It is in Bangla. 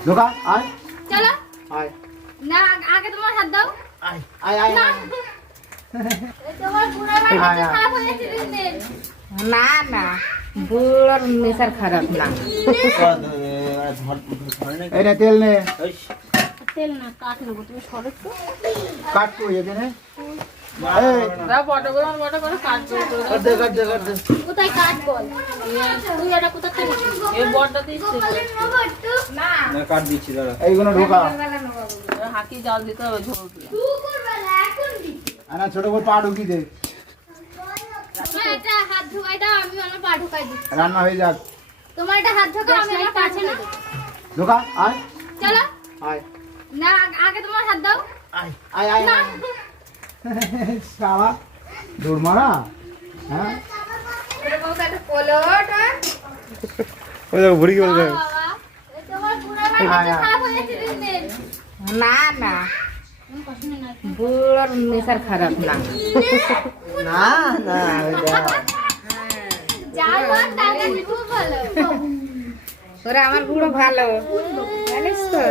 ঢোকা আয় চলো আয় না আগে তোমার হাত দাও আয় আয় আয় না। এই তোমার বুড়া ভাই আয়, আয়। খারাপ হয়ে গেছে দিন দিন। না না বুড়োর নেশার খারাপ না। এই নে তেল নে তেল না কাঠ নেবো তুমি সরো তো কাট কই এখানে এই বড় করে কাজ কাট দে কাট দে কাট দে কোথায় কাঠ বল তুই এটা কোথা থেকে এই বড়টাতে না না কাট দিচ্ছি দাঁড়া। এইগুলো ঢোকা হাতি জাল দিতে হবে ঝোল দিয়ে। তুই করবে না এখন দিচ্ছি আনা ছোট করে পা ঢুকি দে এটা হাত ঢোকাই দাও আমি আমার পা ঢোকাই দিচ্ছি রান্না হয়ে যাক তোমার এটা হাত ঢোকাও আমি আমার পা ছেড়ে দেবো ঢোকা আয় চলো আয় না আগে তোমার হাত দাও আয় আয় আয় শালা দৌড় মারা হ্যাঁ এরকম একটা পলট ওই দেখো বুড়ি কি বলছে বাবা এই তোমার বুড়া ভাই আয়, আয়। খারাপ হয়ে গেছে দিন দিন। না না তুমি পছন্দ না বুড়োর নেশার খারাপ না। না না যার মন তার কাছে খুব ভালো ওরা আমার বুড়ো ভালো জানিস তো।